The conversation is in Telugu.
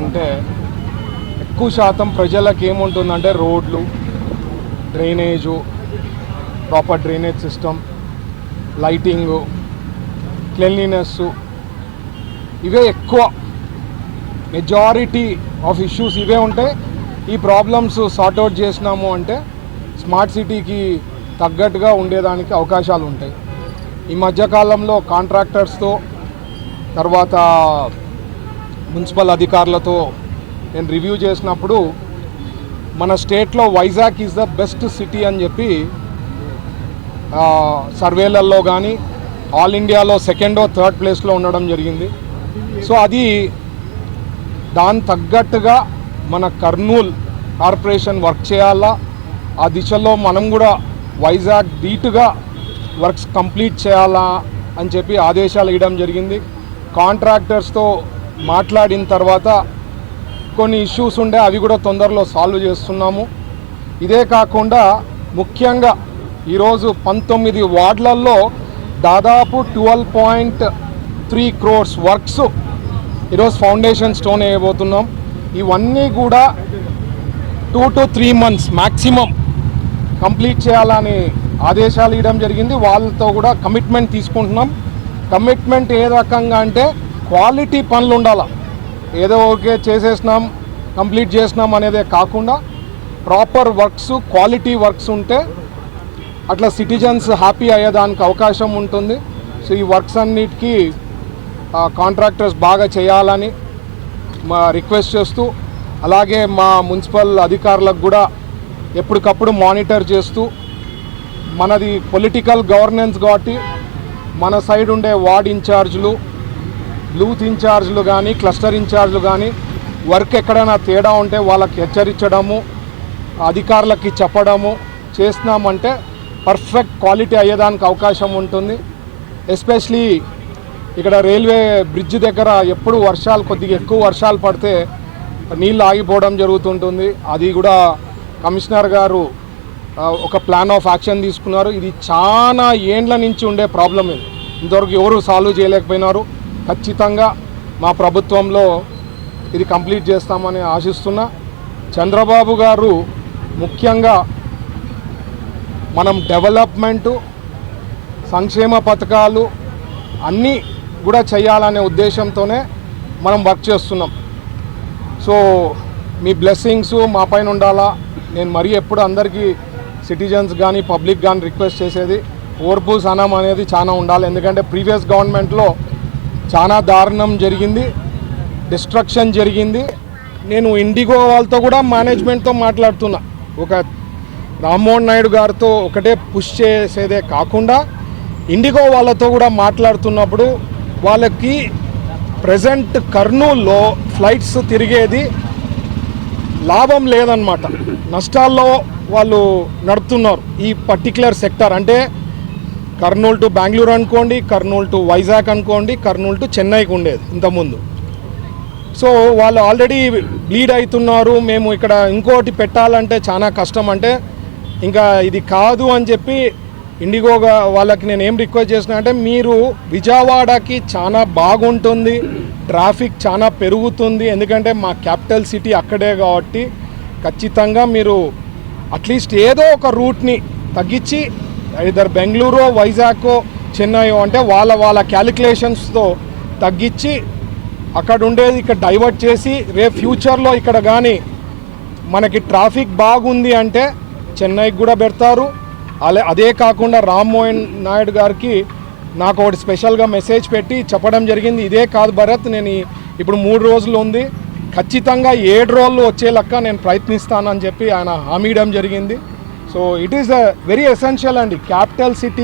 అంటే ఎక్కువ శాతం ప్రజలకు ఏముంటుందంటే రోడ్లు drainage proper drainage system lighting cleanliness ఇవే ఎక్కువ. మెజారిటీ ఆఫ్ ఇష్యూస్ ఇవే ఉంటాయి ఈ ప్రాబ్లమ్స్ సార్ట్అవుట్ చేసినాము అంటే స్మార్ట్ సిటీకి తగ్గట్టుగా ఉండేదానికి అవకాశాలు ఉంటాయి. ఈ మధ్యకాలంలో కాంట్రాక్టర్స్తో తర్వాత మున్సిపల్ అధికారులతో నేను రివ్యూ చేసినప్పుడు మన స్టేట్లో Vizag is the best city అని చెప్పి సర్వేలల్లో కానీ ఆల్ ఇండియాలో సెకండో థర్డ్ ప్లేస్లో ఉండడం జరిగింది. సో అది దాని తగ్గట్టుగా మన కర్నూల్ కార్పొరేషన్ వర్క్ చేయాలా? ఆ దిశలో మనం కూడా వైజాగ్ ధీటుగా వర్క్స్ కంప్లీట్ చేయాలా? అని చెప్పి ఆదేశాలు ఇవ్వడం జరిగింది. కాంట్రాక్టర్స్తో మాట్లాడిన తర్వాత కొన్ని ఇష్యూస్ ఉండే అవి కూడా తొందరలో సాల్వ్ చేస్తున్నాము. ఇదే కాకుండా ముఖ్యంగా ఈరోజు పంతొమ్మిది వార్డులలో దాదాపు twelve point three crores works ఈరోజు ఫౌండేషన్ స్టోన్ వేయబోతున్నాం. ఇవన్నీ కూడా two to three months maximum complete చేయాలని ఆదేశాలు ఇవ్వడం జరిగింది. వాళ్ళతో కూడా కమిట్మెంట్ తీసుకుంటున్నాం. కమిట్మెంట్ ఏ రకంగా అంటే క్వాలిటీ పనులు ఉండాలా? ఏదో ఓకే చేసేసినాం కంప్లీట్ చేసినాం అనేదే కాకుండా ప్రాపర్ వర్క్స్ క్వాలిటీ వర్క్స్ ఉంటే అట్లా సిటిజన్స్ హ్యాపీ అయ్యేదానికి అవకాశం ఉంటుంది. సో ఈ వర్క్స్ అన్నిటికీ కాంట్రాక్టర్స్ బాగా చేయాలని మా రిక్వెస్ట్ చేస్తూ అలాగే మా మున్సిపల్ అధికారులకు కూడా ఎప్పటికప్పుడు మానిటర్ చేస్తూ మనది పొలిటికల్ గవర్నెన్స్ కాబట్టి మన సైడ్ ఉండే వార్డ్ ఇన్ఛార్జ్లు బ్లూత్ ఇన్ఛార్జ్లు కానీ క్లస్టర్ ఇన్ఛార్జ్లు కానీ వర్క్ ఎక్కడైనా తేడా ఉంటే వాళ్ళకి హెచ్చరించడము అధికారులకి చెప్పడము చేస్తున్నామంటే పర్ఫెక్ట్ క్వాలిటీ అయ్యేదానికి అవకాశం ఉంటుంది. ఎస్పెషలీ ఇక్కడ రైల్వే బ్రిడ్జ్ దగ్గర ఎప్పుడు వర్షాలు కొద్దిగా ఎక్కువ వర్షాలు పడితే నీళ్ళు ఆగిపోవడం జరుగుతుంటుంది. అది కూడా కమిషనర్ గారు ఒక ప్లాన్ ఆఫ్ యాక్షన్ తీసుకున్నారు. ఇది చాలా ఏండ్ల నుంచి ఉండే ప్రాబ్లం ఇది ఇంతవరకు ఎవరు సాల్వ్ చేయలేకపోయినారు. ఖచ్చితంగా మా ప్రభుత్వంలో ఇది కంప్లీట్ చేస్తామని ఆశిస్తున్నా చంద్రబాబు గారు ముఖ్యంగా మనం డెవలప్మెంటు సంక్షేమ పథకాలు అన్నీ కూడా చేయాలనే ఉద్దేశంతోనే మనం వర్క్ చేస్తున్నాం. సో మీ బ్లెస్సింగ్స్ మా పైన ఉండాలా? నేను మరీ ఎప్పుడు అందరికీ సిటిజన్స్ కానీ పబ్లిక్ కానీ రిక్వెస్ట్ చేసేది ఓర్పు సనం అనేది చాలా ఉండాలి. ఎందుకంటే ప్రీవియస్ గవర్నమెంట్లో చాలా దారుణం జరిగింది. డిస్ట్రక్షన్ జరిగింది. నేను ఇండిగో వాళ్ళతో కూడా మేనేజ్మెంట్తో మాట్లాడుతున్నా. ఒక రామ్మోహన్ నాయుడు గారితో ఒకటే పుష్ చేసేదే కాకుండా ఇండిగో వాళ్ళతో కూడా మాట్లాడుతున్నప్పుడు వాళ్ళకి ప్రజెంట్ కర్నూల్లో ఫ్లైట్స్ తిరిగేది లాభం లేదనమాట నష్టాల్లో వాళ్ళు నడుపుతున్నారు ఈ పర్టికులర్ సెక్టర్ అంటే కర్నూలు టు బెంగళూరు అనుకోండి కర్నూలు టు వైజాగ్ అనుకోండి కర్నూలు టు చెన్నైకి ఉండేది ఇంతకుముందు. సో వాళ్ళు ఆల్రెడీ బ్లీడ్ అవుతున్నారు మేము ఇక్కడ ఇంకోటి పెట్టాలంటే చాలా కష్టం అంటే ఇంకా ఇది కాదు అని చెప్పి ఇండిగోగా వాళ్ళకి నేను ఏం రిక్వెస్ట్ చేసిన అంటే మీరు విజయవాడకి చాలా బాగుంటుంది ట్రాఫిక్ చాలా పెరుగుతుంది ఎందుకంటే మా క్యాపిటల్ సిటీ అక్కడే కాబట్టి ఖచ్చితంగా మీరు అట్లీస్ట్ ఏదో ఒక రూట్ని తగ్గించి ఇద్దరు బెంగళూరు వైజాగ్ చెన్నై అంటే వాళ్ళ వాళ్ళ క్యాలిక్యులేషన్స్తో తగ్గించి అక్కడ ఉండేది ఇక్కడ డైవర్ట్ చేసి రేపు ఫ్యూచర్లో ఇక్కడ కానీ మనకి ట్రాఫిక్ బాగుంది అంటే చెన్నైకి కూడా పెడతారు. అలా అదే కాకుండా రామ్మోహన్ నాయుడు గారికి నాకు ఒకటి స్పెషల్గా మెసేజ్ పెట్టి చెప్పడం జరిగింది. ఇదే కాదు భరత్ నేను ఇప్పుడు మూడు రోజులు ఉంది. ఖచ్చితంగా ఏడు రోజులు వచ్చే లెక్క నేను ప్రయత్నిస్తానని చెప్పి ఆయన హామీ ఇవ్వడం జరిగింది. So it is a very essential అండి క్యాపిటల్ సిటీ